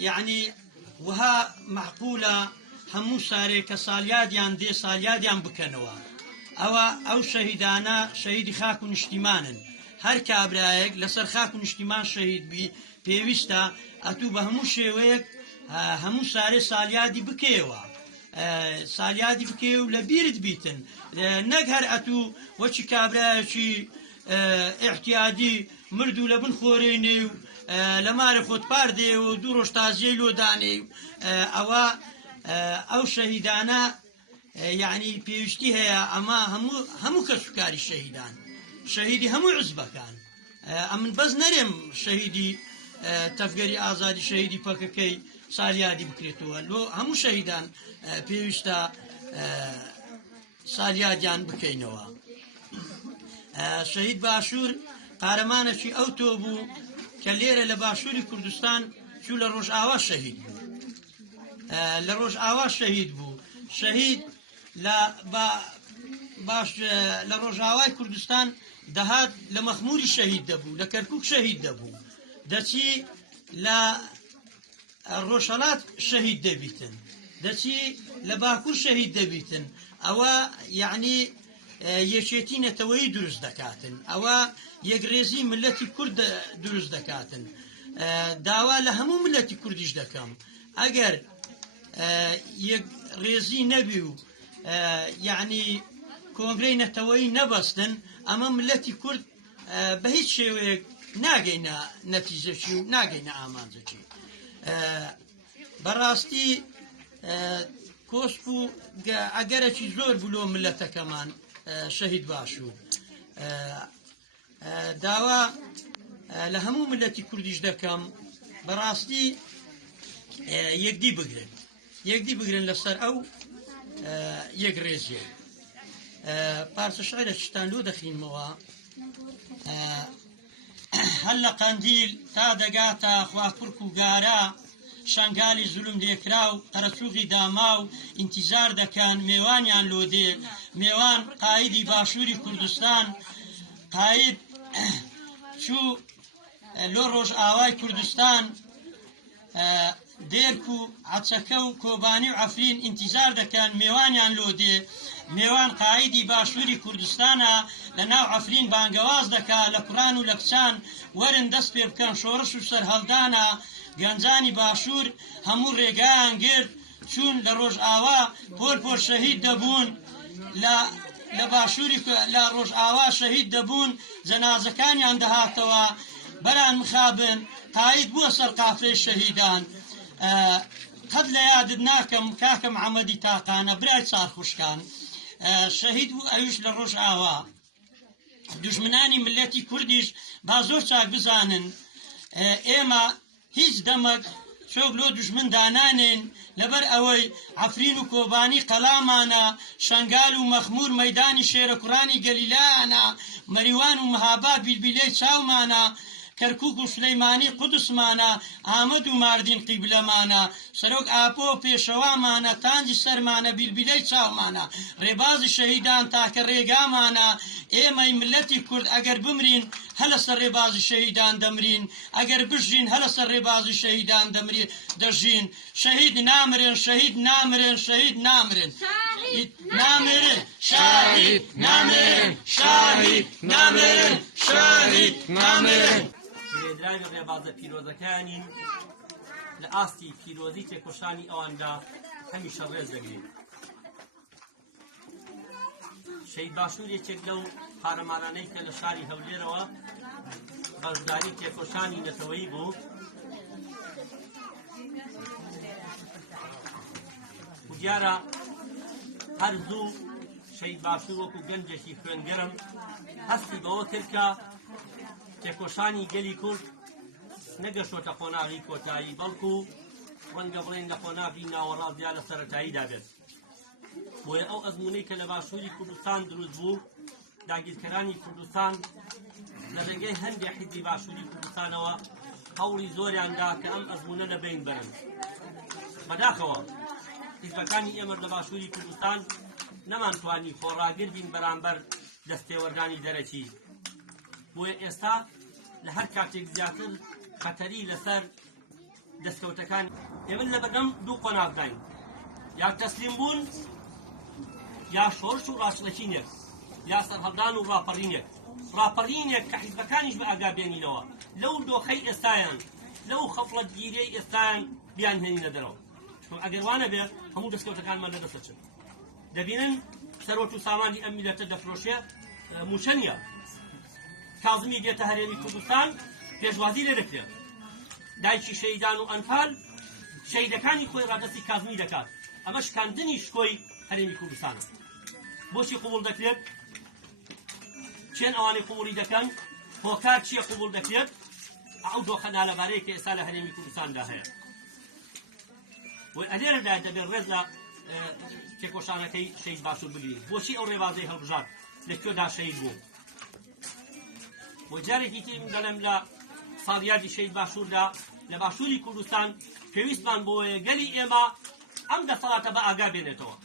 يعني وها معقولة همو ساري كسالياديان دي سالياديان بكنوا أو شهيدانا شهيد خاك ونشتمانا هر كابرايك لسر خاك ونشتمان شهيد بي بيوستا أتو بهمو شويك همو ساري ساليادي بكيوا ساليادي بكيو لبيرد بيتن نقهر أتو وشي كابرايكي احتيادي مردو لبن خوريني لماري خود باردي و دوروش تازيلو داني او شهيدانا يعني بيشتي هي اما همو كسكاري الشهيدان شهيدي همو عزبه كان امن بز نرم شهيدي تفقري آزادي شهيدي بككي ساليادي بكريتو لو همو شهيدان بيشتا سالياديان بكينوا شهيد باشور قارمانشي او توبو كالليرة لباشوري كردستان شو لروج آواز شهيد بو لروج آواز شهيد بو شهيد لروج آواز كردستان دهات لمخموري شهيد دبو لكركوك شهيد دبو دتي لروشالات شهيد دبيتن دتي لباكور شهيد دبيتن او يعني يشيتين توي دروز دكاتن او يقريزي ملتي كرد دروز دكاتن داوا لهمو ملتي كرديش دكام اگر يقريزي نبيو يعني كونغرين توي نبستن اما ملتي كرد بهيت شيء ناقينا نتيجة شيء ناقينا امان زكي براستي كوسبو اگرچی زور بلو ملتا كمان شهيد باشور داوا لهمو ملتي كرديش دكم براستي يقدي بقرن لسر او يقريزي بارس شعيرة شتان لو دخين موا هلا قنديل تا دقاتا خواه كركو قارا شنگالی ظلم دیکراو ترسوغی داماو انتظار دکان میوانیان لوده میوان قایدی باشوری کردستان قاید شو لو روش آوای کردستان دیرکو عطسکو کوبانی و عفرین انتظار دکان میوانیان لوده میوان قایدی باشوری کردستان لناو عفرین بانگواز دکا لقران و لکسان ورن دست بکن شورش و سرهلدانا گەنجانی باشوور هەموو ڕێگایان گرت چوون لە ڕۆژ ئاوا پۆل شەهید دەبوون لە باشووری لە ڕۆژ ئاوا شەهید دەبوون جەنازەکانیان دەهاتەوە بەران مخابن قاید بووە سەر قافلەی شەهیدان قەت لە یادت ناکەم کاکەم عەمەدی تاقانە برای چارخوشکان شەهید بوو ئەویش لە ڕۆژ ئاوا دوژمنانی ملەتی کوردیش با زۆر چاک بزانن ئێمە هیچ دەمەک شۆک لۆ دوژمن دانانێن لەبەر ئەوەی عەفرین و کۆبانی قەلامانە شەنگال و مەخمور مەیدانی شێرە کوڕانی گەلیلایانە مەریوان و مەهاباد بیلبیلەی چاومانە کەرکووک و سلەیمانی قودسمانە ئامەد و ماردین قیبلەمانە سەرۆک ئاپۆ پێشەوامانە تانجی سەرمانە بیلبیلەی چاومانە ڕێبازی شەهیدان تاکە ڕێگامانە ئێمەی ملەتی کورد ئەگەر بمرین هەلە سەر ڕێبازی شەهیدان دەمرین ئەگەر بژین هەلە سەر ڕێبازی شەهیدان دەژین شەهید نامرن شەهید نامرن شەهید نامرن نامرن شاهید نامرن شاهید نامرن شاهید نامرن درایو ڕێبازە پیرۆزەکانی لە ئاستی پیرۆزی تێکۆشانی ئەواندا هەمیشە ڕێز دەگرێت شەهید باشوور یەکێک لەو قارەمانانەی کە لە شاری هەولێرەوە بەزداری تێکۆشانی نەتەوەیی بوو و دیارە هەر زوو شەهید باشوور وەکو گەنجێکی خوێنگەرم هەستی بەوە کرد کە تێکۆشانی گەلی کورد نەگەشۆتە خۆناغی کۆتایی بەڵکو ڕەنگە بڵێن لە خۆناغی ناوەڕاستیا لە سەرەتاییدا بێت بۆیە ئەو ئەزموونەی کە لە باشووری کوردستان دروست بوو داگیرکەرانی کوردستان لە ڕێگەی هەندێک حیزبی باشووری کوردستانەوە هەوڵی زۆریاندا کە ئەم ئەزموونە لەبین بەرن بەداخەوە حیزبەکانی ئێمە لە باشووری کوردستان نەمانتوانی خۆڕاگر بین بەرامبەر دەستێوەردانی دەرەکی بۆیە ئێستا لە هەر کاتێک زیاتر خەتەری لەسەر دەستکەوتەکان ئێمە لە بەردەم دوو قۆناغداین، یا تەسلیم بوون یا شۆرش و ڕاشڵەکینێک، یا سەرهەڵدان و ڕاپەڕینێک کە حیزبەکانیش بە ئاگا بێنینەوە لەو دۆخەی ئێستایان، لەو خەفڵەتگیریەی ئێستایان بیان هێنینە دەرەوە. ئەگەر وانە بێت هەموو دەستکەوتەکانمان لەدەستەچن. دەبینن سەرۆت و سامانی ئەم میلەتە دەفرۆشێ، موچە نییە. کاظمی بێتە هەرێمی کوردستان پێشوازی لێ دەکرێت، دایکی شەیدان و ئەنفال شەیدەکانی خۆی ڕادەستی کاظمی دەکات. ئەمە شکاندنی شکۆی هەرێمی کوردستانە. بۆچی قبول دەکرێت؟ چێن ئەوانەی قبوڵی دەکەن؟ هۆکار چییە قبول دەکرێت؟ ئەو دۆخە نالەبارەیە کە ئێستا لە هەرێمی کوردستاندا هەیە. ئەلێرەدا دەبێت ڕێز لە تێکۆشانەکەی شەید باشوور بگرین. بۆچی ئەو ڕێبازەی هەڵبژات؟ لەکوێدا شەید بوو؟ بۆ جارێکی تری دەڵێم لە ساڵیادی شەید باشووردا لە باشووری کوردستان پێویستمان بۆ گەلی ئێمە ئەم دەسەڵاتە بە ئاگا بێنێتەوە.